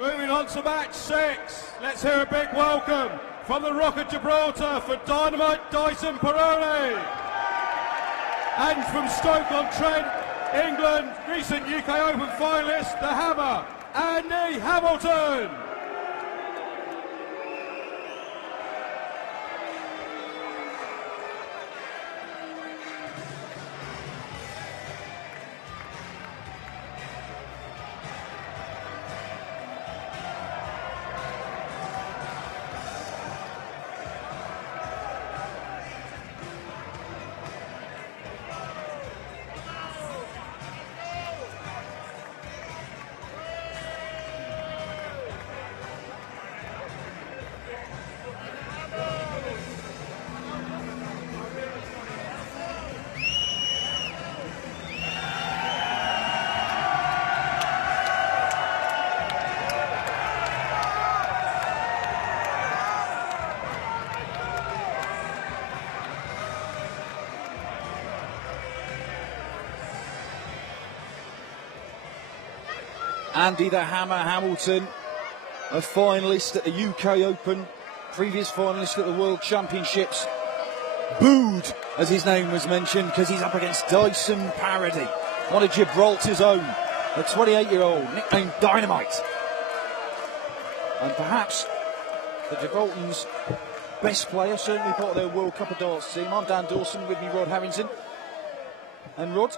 Moving on to match 6. Let's hear a big welcome from the Rock of Gibraltar for Dynamite Dyson Peroni. And from Stoke-on-Trent, England, recent UK Open finalist, the Hammer, Andy Hamilton. Andy the Hammer Hamilton, a finalist at the UK Open, previous finalist at the World Championships. Booed, as his name was mentioned, because he's up against Dyson Parody, one of Gibraltar's own, a 28-year-old, nicknamed Dynamite. And perhaps the Gibraltans' best player, certainly part of their World Cup of Darts team. I'm Dan Dawson, with me Rod Harrington. And Rod,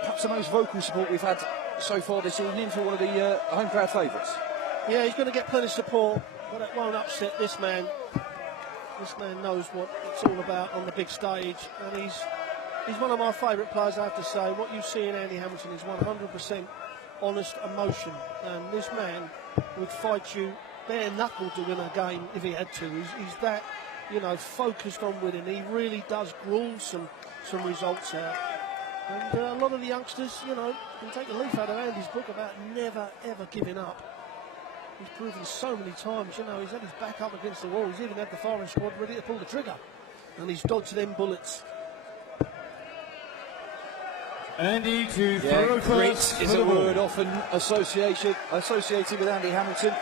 perhaps the most vocal support we've had so far this evening for one of the home crowd favourites. Yeah, he's going to get plenty of support, but it won't upset this man. This man knows what it's all about on the big stage, and he's one of my favourite players, I have to say. What you see in Andy Hamilton is 100% honest emotion, and this man would fight you bare knuckle to win a game if he had to. He's that, you know, focused on winning. He really does gruel some results out. And a lot of the youngsters, you know, can take a leaf out of Andy's book about never, ever giving up. He's proven so many times, you know, he's had his back up against the wall. He's even had the firing squad ready to pull the trigger. And he's dodged them bullets. Andy to throw grit first is a word often associated with Andy Hamilton.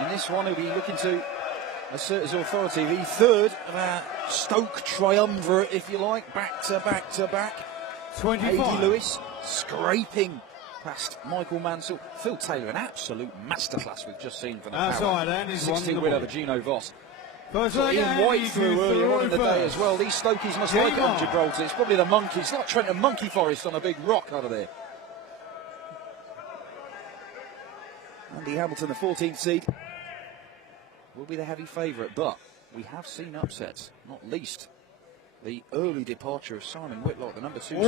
In this one, he'll be looking to assert his authority. The third of our Stoke triumvirate, if you like, back to back. 25. Aidy Lewis scraping past Michael Mansell. Phil Taylor, an absolute masterclass we've just seen from the That's power. right, Andy's 16 winner of Gino Voss. First So leg, Ian Andy White through to earlier on in the throw day first. as well. These Stokies must like it on Gibraltar. It's probably the monkeys, like Trenton Monkey Forest on a big rock out of there. Andy Hamilton, the 14th seed, will be the heavy favourite, but we have seen upsets, not least the early departure of Simon Whitlock, the number 2 seed,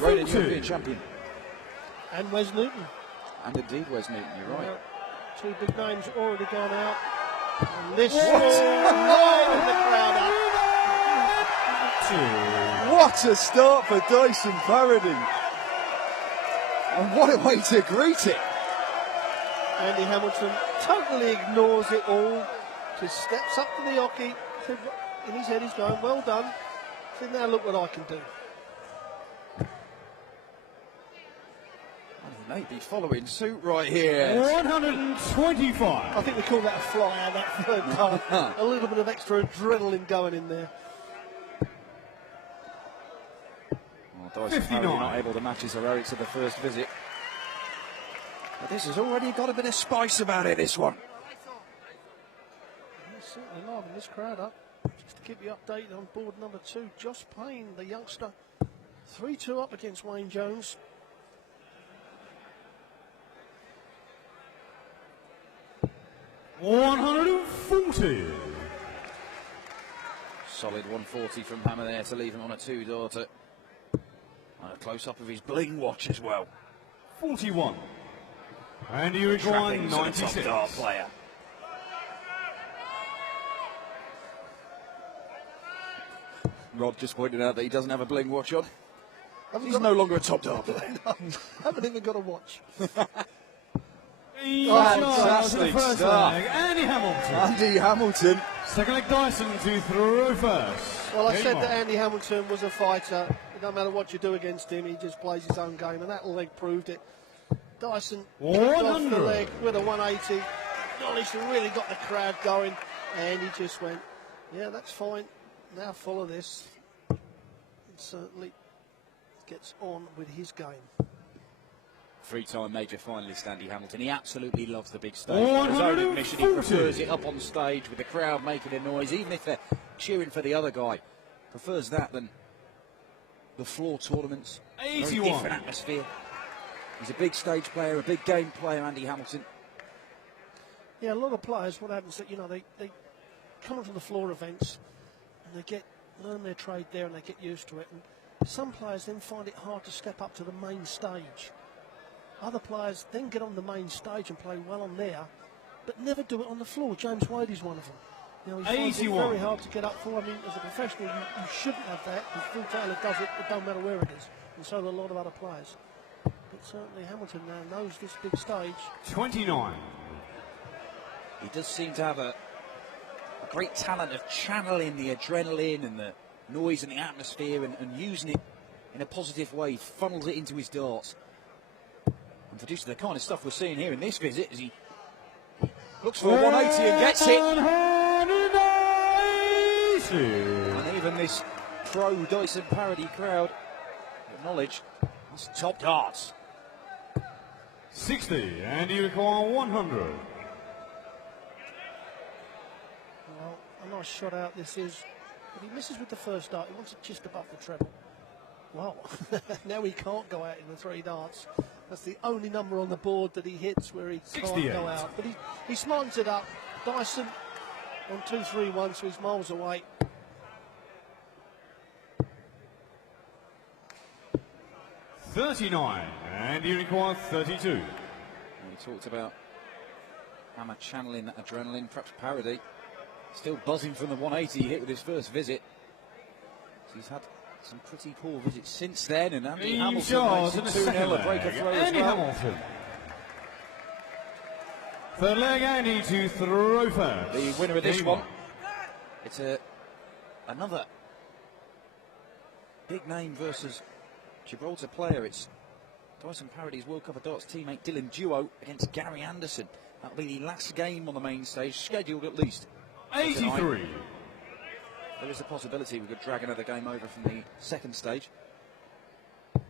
reigning European champion. And Wes Newton. And indeed Wes Newton, you're right. Two big names already gone out. And this lining the crowd up. What a start for Dyson Parody. And what a way to greet it. Andy Hamilton totally ignores it all. Just steps up to the hockey. In his head he's going, well done. So now look what I can do. Maybe following suit right here. 125. I think we call that a fly out, that third part. A little bit of extra adrenaline going in there. Well, Dyson Parody not able to match his heroics of the first visit. But this has already got a bit of spice about it, this one. He's certainly livening this crowd up. Just to keep you updated on board number 2, Josh Payne, the youngster. 3-2 up against Wayne Jones. $140. Solid 140 from Hammer there to leave him on a 2-darter. And a close-up of his bling watch as well. 41. Andy Ridgwine, 96. Top dart player. Rod just pointed out that he doesn't have a bling watch on. He's no longer a top dart player. I haven't even got a watch. Fantastic start. Andy Hamilton. Andy Hamilton. Second leg Dyson to throw first. Well, I said that Andy Hamilton was a fighter. It doesn't matter what you do against him, he just plays his own game, and that leg proved it. Dyson kicked off the 100. leg with a 180. Acknowledged and really got the crowd going, and he just went, yeah, that's fine. Now follow this. And certainly gets on with his game. Three-time major finalist Andy Hamilton. He absolutely loves the big stage. By his own admission, he prefers it up on stage with the crowd making a noise, even if they're cheering for the other guy. Prefers that than the floor tournaments. 81. Very different atmosphere. He's a big stage player, a big game player, Andy Hamilton. Yeah, a lot of players, what happens is that, you know, they come onto the floor events and they learn their trade there and they get used to it. And some players then find it hard to step up to the main stage. Other players then get on the main stage and play well on there, but never do it on the floor. James Wade is one of them. You know, he finds it very hard to get up for. I mean, as a professional, you shouldn't have that, because Phil Taylor does it, it don't matter where it is, and so do a lot of other players. But certainly Hamilton now knows this big stage. 29. He does seem to have a great talent of channeling the adrenaline and the noise and the atmosphere and using it in a positive way. He funnels it into his darts and produces the kind of stuff we're seeing here in this visit as he looks for a 180 and gets it. 180. And even this pro Dyson parody crowd acknowledge that's top darts. 60, and you require 100. Well, a nice shot out this is, but he misses with the first dart. He wants it just above the treble. Wow, now he can't go out in the 3 darts. That's the only number on the board that he hits where he 68. can't go out. But he smartens it up. Dyson on 2-3-1, so he's miles away. $39, and you require 32. And we talked about Hammer channeling that adrenaline, perhaps parody. Still buzzing from the 180 he hit with his first visit. So he's had some pretty poor visits since then, and Andy Hamilton makes it 2-0, a breaker throw as Andy well. Hamilton. Third leg, Andy to throw first. The winner of this one. It's another big name versus Gibraltar player. It's Dyson Parody's World Cup of Darts teammate Dylan Duo against Gary Anderson. That'll be the last game on the main stage, scheduled at least. 83. There is a possibility we could drag another game over from the second stage. But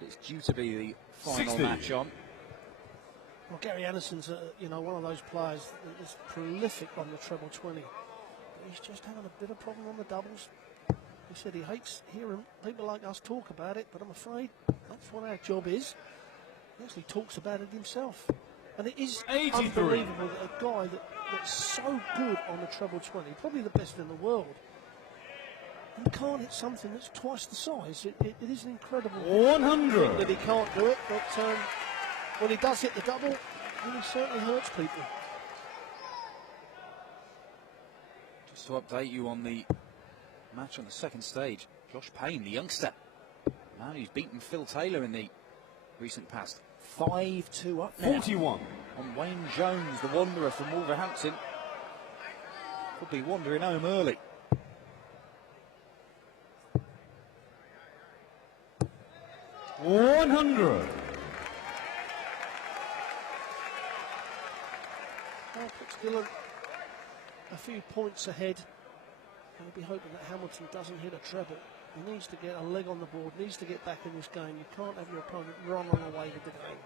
it's due to be the final 60. match on. Well, Gary Anderson's you know, one of those players that is prolific on the treble 20. But he's just having a bit of problem on the doubles. He said he hates hearing people like us talk about it, but I'm afraid that's what our job is. He actually talks about it himself. And it is 83. unbelievable that a guy that's so good on the treble 20, probably the best in the world, and can't hit something that's twice the size. It is an incredible 100. thing that he can't do it, but when he does hit the double, then he certainly hurts people. Just to update you on the match on the second stage, Josh Payne, the youngster, man who's beaten Phil Taylor in the recent past, 5-2 up now 41. on Wayne Jones, the wanderer from Wolverhampton. Could be wandering home early. $100. Well, puts Dylan a few points ahead. And we'll be hoping that Hamilton doesn't hit a treble. He needs to get a leg on the board, needs to get back in this game. You can't have your opponent run away with the game.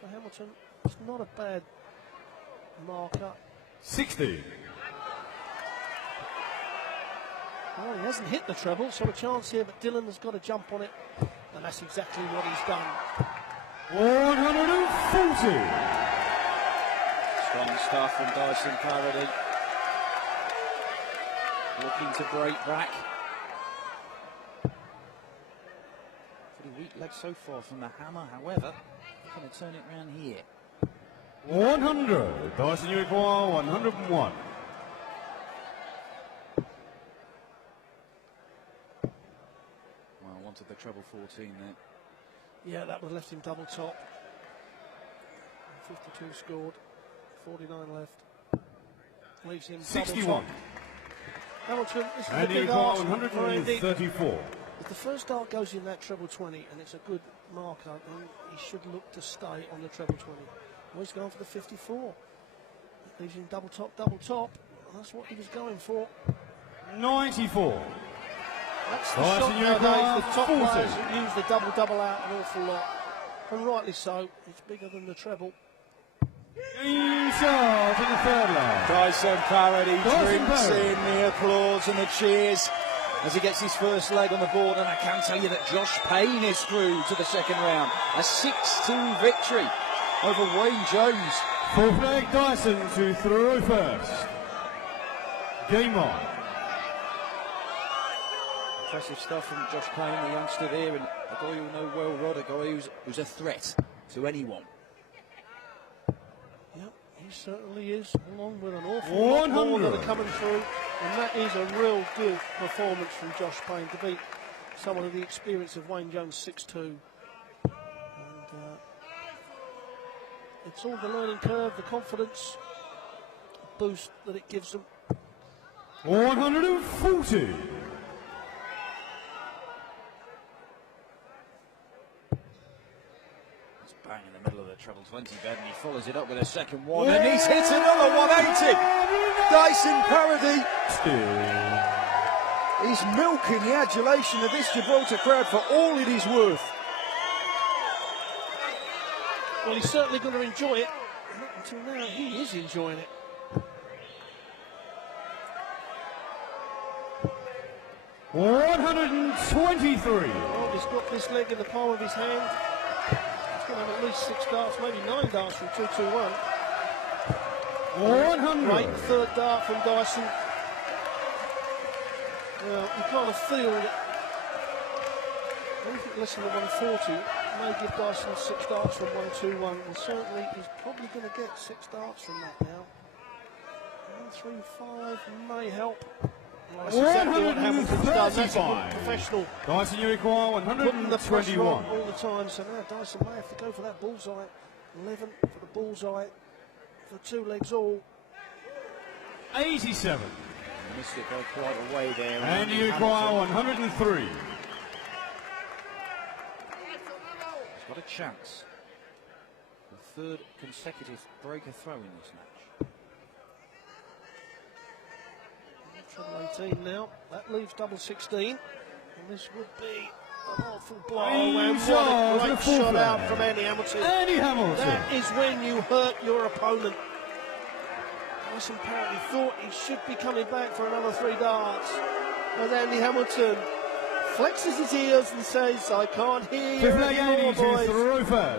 For Hamilton, it's not a bad marker. 60. Well, he hasn't hit the treble, so a chance here, but Dylan has got to jump on it, and that's exactly what he's done. 140. Strong stuff from Dyson Parody. Looking to break back. Pretty weak leg so far from the Hammer, however, going to turn it around here. 100. Dyson, you require 101. Well, wanted the treble 14 there. Yeah, that would have left him double top. 52 scored, 49 left. Leaves him 61. double top. Hamilton, this is And a you big require ask for Andy. 134. The If the first dart goes in that treble 20 and it's a good marker, then he should look to stay on the treble 20. Well, he's going for the 54. It leaves him double top, double top. That's what he was going for. 94. That's the shot nowadays. The top players use the double out an awful lot. And rightly so. It's bigger than the treble. Game shot in the third leg. Dyson Parody drinks in the applause and the cheers as he gets his first leg on the board. And I can tell you that Josh Payne is through to the second round. A 6-2 victory over Wayne Jones. Fourth leg, Dyson to throw first. Game on. Impressive stuff from Josh Payne, the youngster there, and a guy you'll know well, Rod, a guy who's a threat to anyone. Yep, he certainly is, along with an awful lot more that are coming through, and that is a real good performance from Josh Payne to beat someone of the experience of Wayne Jones, 6'2". And it's all the learning curve, the confidence boost that it gives them. 140. Bang in the middle of the treble 20 bed, and he follows it up with a second one, and he's hit another 180. Dyson Parody. He's milking the adulation of this Gibraltar crowd for all it is worth. Well, he's certainly going to enjoy it. Until now, he is enjoying it. $123. Well, he's got this leg in the palm of his hand. He's going to have at least 6 darts, maybe 9 darts from 221. 100. Great third dart from Dyson. Well, you kind of feel that anything less than the 140 may give Dyson 6 darts from 121, and certainly he's probably going to get 6 darts from that now. 135 may help. Well, that's exactly what Hamilton's done. That's a good professional. Dyson, you require 121. All the time, so now Dyson may have to go for that bullseye. 11 for the bullseye for 2 legs all. 87. Missed it by quite a way there. And you require 103. He's got a chance. The third consecutive breaker throw in this match. Treble 18 now. That leaves double 16. And this would be an awful blow. And what a great shot out from Andy Hamilton. Andy Hamilton. That is when you hurt your opponent. Dyson apparently thought he should be coming back for another 3 darts. As Andy Hamilton flexes his ears and says, I can't hear you anymore, boys.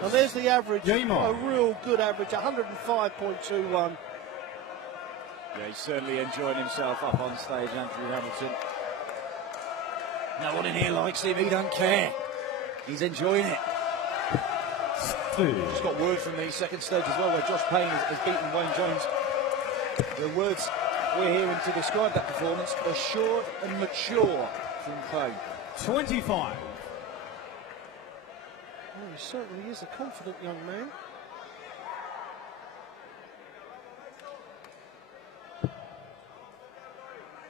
And there's the average. A real good average, 105.21. Yeah, he's certainly enjoying himself up on stage, Andrew Hamilton. No one in here likes him, he don't care. He's enjoying it. Just got word from the second stage as well, where Josh Payne has beaten Wayne Jones. The words we're hearing to describe that performance: assured and mature from Payne. 25. Well, he certainly is a confident young man.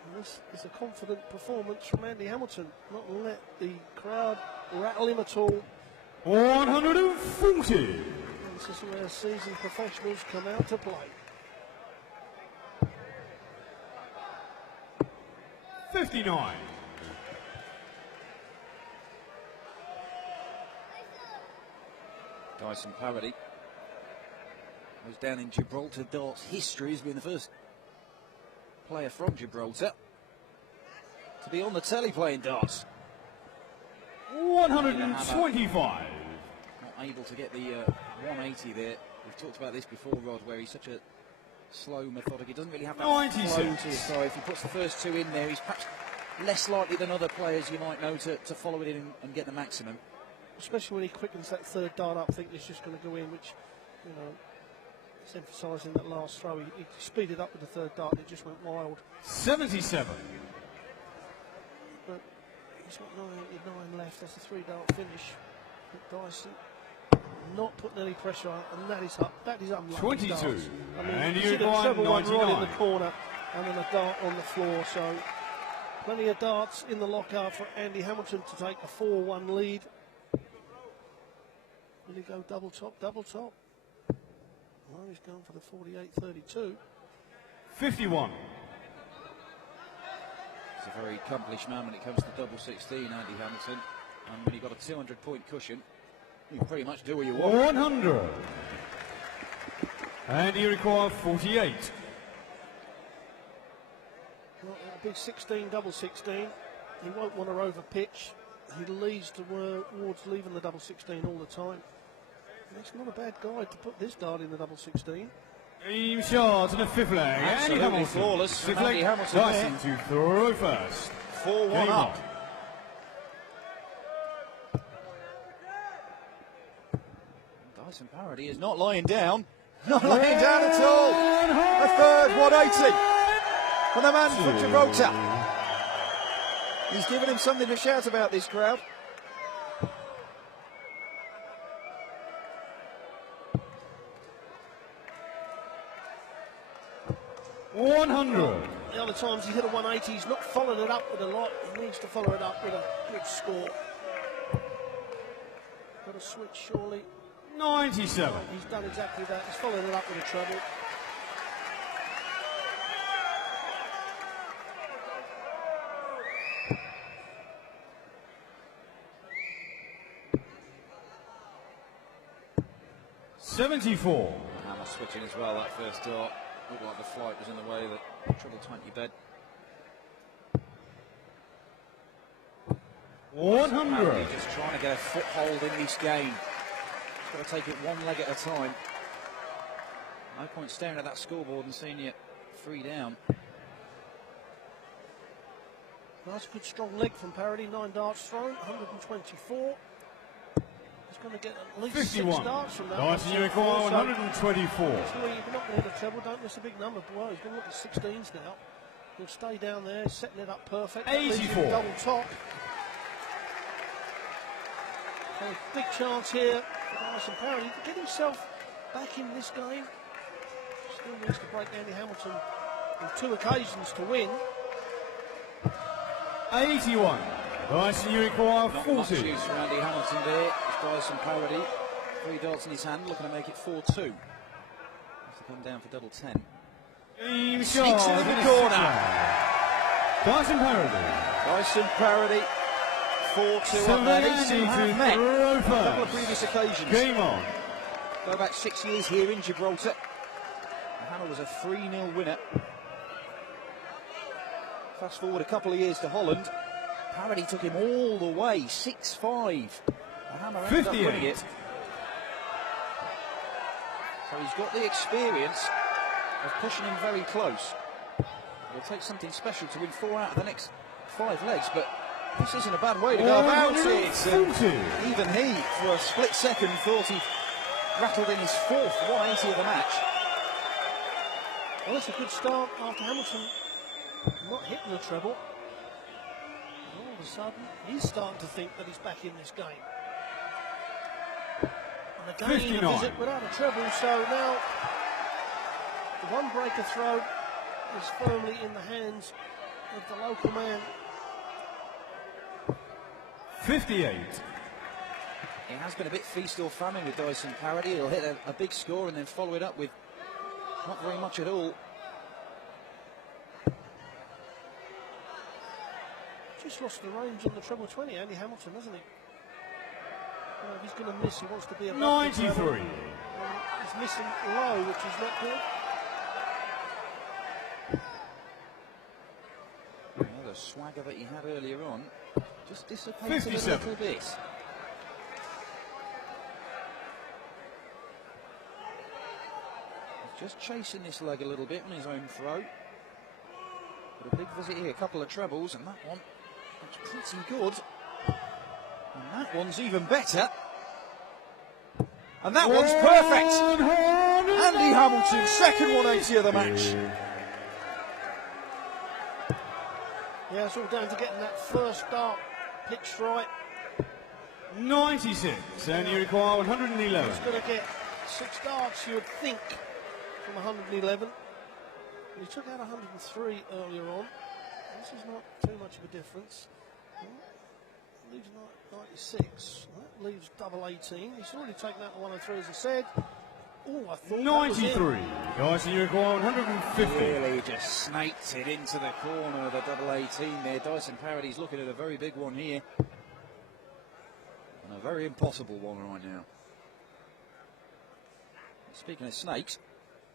And this is a confident performance from Andy Hamilton. Not let the crowd rattle him at all. 140. And this is where seasoned professionals come out to play. 59. Dyson Parody goes down in Gibraltar darts history as being the first player from Gibraltar to be on the telly playing darts. 125. Not able to get the 180 there. We've talked about this before, Rod, where he's such a slow, methodic. He doesn't really have that 96. flow to his throw. If he puts the first 2 in there, he's perhaps less likely than other players you might know to follow it in and get the maximum. Especially when he quickens that third dart up, thinking it's just going to go in, which, you know, it's emphasising that last throw. He speeded up with the third dart and it just went wild. 77. But he's got 989 left. That's a 3 dart finish. But Dyson not putting any pressure on, and that is unlucky. 22. Darts. I mean, And you you see the treble one right in the 99. corner and then a dart on the floor, so Plenty of darts in the lockout for Andy Hamilton to take a 4-1 lead. Will he go double top, double top? Well, he's going for the 48-32. 51. He's a very accomplished man when it comes to double 16, Andy Hamilton. And when you've got a 200-point cushion, you can pretty much do what you want. 100. And you require 48. Well, a big 16, double 16. He won't want to over pitch. He leads towards leaving the double 16 all the time. It's not a bad guide to put this dart in the double 16. Team shots and a fifth leg. Andy Hamilton. Flawless. Fifth Andy leg. Hamilton Dyson to throw first. 4-1 up. Dyson Parody is not lying down. Not lying down at all. A third 180 for the man from Gibraltar. He's given him something to shout about, this crowd. The other times he hit a 180, he's not followed it up with a lot. He needs to follow it up with a good score. Got to switch, surely. 97. He's done exactly that. He's followed it up with a treble. $74. Hammer switching as well, that first dart. Looked like the flight was in the way, that treble 20 bed. 100. Just trying to get a foothold in this game. Just got to take it one leg at a time. No point staring at that scoreboard and seeing you 3 down. Nice, good, strong leg from Parody. 9 darts thrown, 124. He's going to get at least 51. 6 darts from that. Dyson, you require 124. If you're not going to hit a treble, don't miss a big number. Boy, he's going to look at 16s now. He'll stay down there, setting it up perfect. 84. Double top. So big chance here for Dyson Parody to get himself back in this game. Still needs to break Andy Hamilton on 2 occasions to win. 81. Dyson, you require Not 40. much use for Andy Hamilton there. It's Dyson Parody. 3 darts in his hand, looking to make it 4-2. Has to come down for double 10. Team Sneaks shot. into the corner. Dyson Parody. Dyson Parody. 4-2 up there. These two have met a couple of previous occasions. Game on. Go back 6 years here in Gibraltar. The hammer was a 3-0 winner. Fast forward a couple of years to Holland. Parody took him all the way, 6-5. The hammer ended up winning it. So he's got the experience of pushing him very close. It'll take something special to win 4 out of the next 5 legs, but this isn't a bad way to go about it. Even he, for a split second, thought he rattled in his 4th 180 of the match. Well, that's a good start after Hamilton not hitting the treble. And all of a sudden, he's starting to think that he's back in this game. And again, 59. a visit without a treble, so now the one breaker throw is firmly in the hands of the local man. 58. It has been a bit feast or famine with Dyson Parody. He'll hit a big score and then follow it up with not very much at all. Just lost the range on the treble 20, Andy Hamilton, hasn't he? Well, if he's going to miss, he wants to be above 93. He's missing low, which is not good. The swagger that he had earlier on just dissipated 57. a little bit. He's just chasing this leg a little bit on his own throw. But a big visit here, a couple of trebles, and that one looks pretty good. And that one's even better. And that one's perfect. Andy Hamilton, second 180 of the match. Yeah, it's all down to getting that first dart pitched right. 96, and you require 111. He's going to get 6 darts, you would think, from 111. He took out 103 earlier on. This is not too much of a difference. Leaves 96. That leaves double 18. He's already taken out the 103, as I said. Oh, I thought 93. Dyson, you require 150. Really just snaked it into the corner of the double 18 there. Dyson Parody's looking at a very big one here. And a very impossible one right now. Speaking of snakes,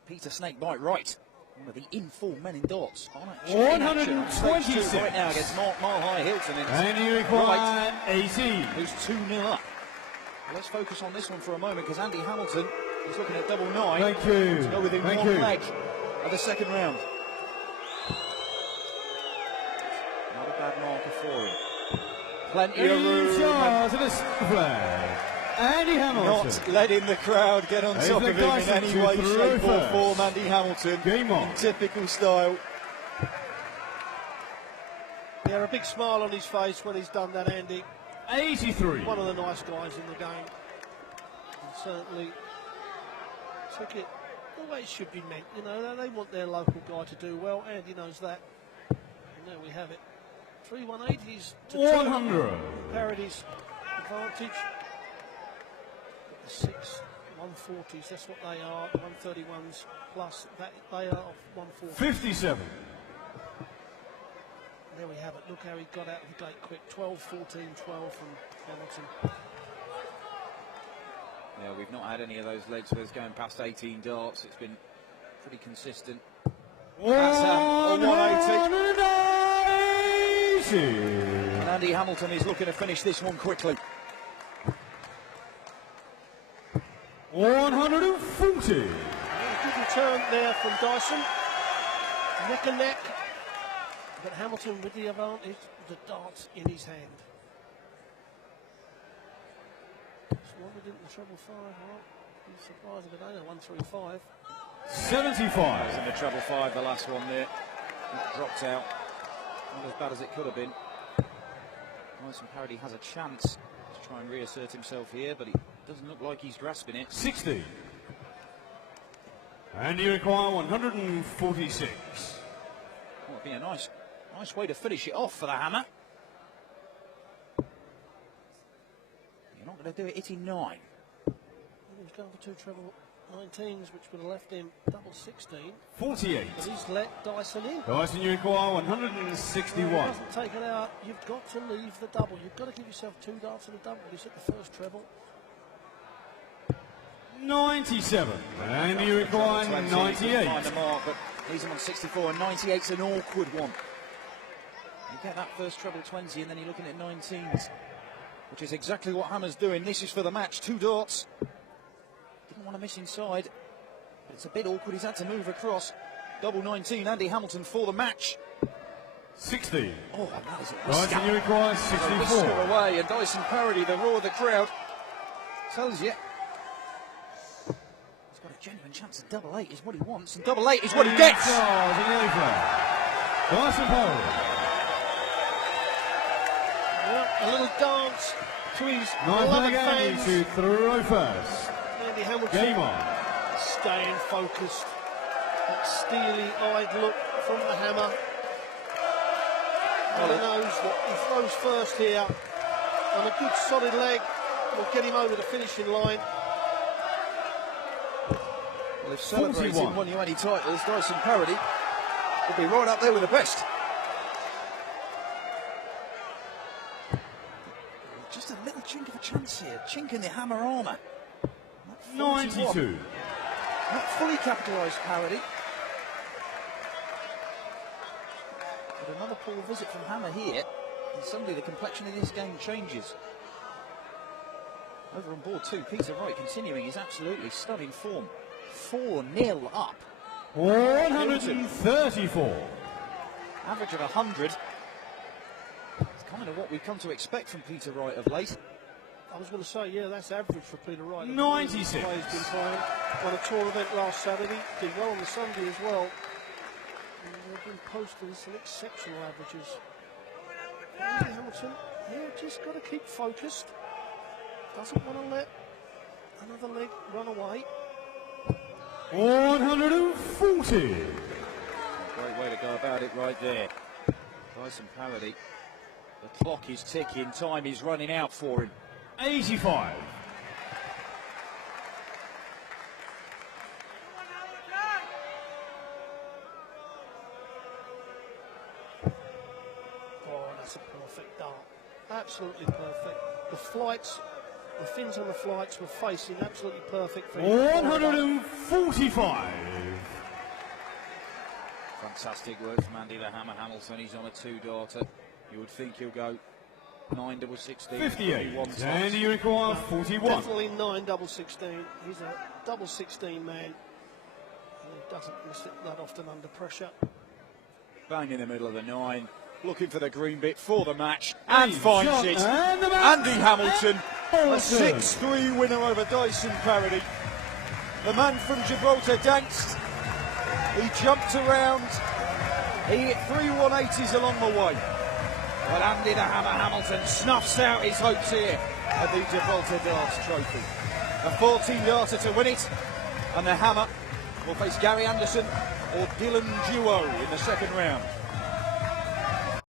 Peter Snakebite Wright, one of the in-form men in darts. 126 right now against Mile High Hilton. And you require 80. Who's 2-0 up. Let's focus on this one for a moment because Andy Hamilton is looking at double 9. Thank you. To go within one leg of the second round. Not a bad marker for him. Plenty of room. To the flag. Andy Hamilton. Not letting the crowd get on top of him in any way, shape or form. Andy Hamilton, Game on. in typical style. Yeah, a big smile on his face when he's done that, Andy. 83. One of the nice guys in the game. And certainly took it the way it should be meant. You know, they want their local guy to do well. Andy knows that. And there we have it. 3 180s to 100. 2. Parody's advantage. The 6 140s, that's what they are. 131s plus that they are 140. 57. There we have it. Look how he got out of the gate quick. 12, 14, 12 from Hamilton. Yeah, we've not had any of those legs where it's going past 18 darts. It's been pretty consistent. That's a 180. And Andy Hamilton is looking to finish this one quickly. 140. Good return there from Dyson. Neck and neck. But Hamilton with the advantage, the dart in his hand. Wandered into treble 5. I'm surprised if it ain't a 135. 75. In the treble 5, the last one there. It dropped out. Not as bad as it could have been. Dyson Parody has a chance to try and reassert himself here, but he doesn't look like he's grasping it. 60. And you require 146. Well, it'd be a nice way to finish it off for the hammer. You're not going to do it hitting 9. He was going for 2 treble 19s, which would have left him double 16. 48. But he's let Dyson in. Dyson, you require If 161. he doesn't take it out, you've got to leave the double. You've got to give yourself 2 darts and a double. He's hit the first treble. 97. And you require 98. Find the mark, but leaves him on 64, and 98's an awkward one. You get that first treble 20, and then you're looking at 19s, which is exactly what Hammer's doing. This is for the match. 2 darts. Didn't want to miss inside, but it's a bit awkward. He's had to move across. Double 19, Andy Hamilton for the match. 60. Oh, and that is a Dyson, you require 64. whisker away, and Dyson Parody, the roar of the crowd, tells you he's got a genuine chance of double 8 is what he wants, and double 8 is what he gets. Dyson Parody. A little dance to his Nice beloved leg Andy fans. to throw first. Andy Hamilton Game on. staying focused. That steely-eyed look from the hammer. Well, he knows that he throws first here, and a good solid leg will get him over the finishing line. Well, if celebrating 41. won you any titles, Dyson Parody will be right up there with the best. Just a little chink of a chance here. Chink in the hammer armour. 92. Not fully capitalised Parody. But another poor visit from Hammer here, and suddenly the complexion of this game changes. Over on board 2, Peter Wright continuing his absolutely stunning form. 4-0 up. 134. Average of 100. It's kind of what we've come to expect from Peter Wright of late. I was going to say, yeah, that's average for Peter Wright. 96. The way he's been playing. Won a tour event last Saturday. Did well on the Sunday as well. And they've been posting some exceptional averages. Andy Hamilton, yeah, just got to keep focused. Doesn't want to let another leg run away. 140. Great way to go about it right there. Dyson Parody. The clock is ticking, time is running out for him. 85. Oh, that's a perfect dart. Absolutely perfect. The flights, the fins on the flights were facing absolutely perfect for him. 145. Fantastic work from Andy the Hammer Hamilton. He's on a 2-darter. You would think he'll go 9 double 16. 58. And you require 41. Definitely 9 double 16. He's a double 16 man. And he doesn't miss it that often under pressure. Bang in the middle of the 9. Looking for the green bit for the match. And finds it. And Andy Hamilton. A 6-3 winner over Dyson Parody. The man from Gibraltar danced. He jumped around. He hit 3 180s along the way. But Andy the Hammer Hamilton snuffs out his hopes here at the Gibraltar Darts Trophy. A 14-darter to win it. And the Hammer will face Gary Anderson or Dylan Duo in the second round.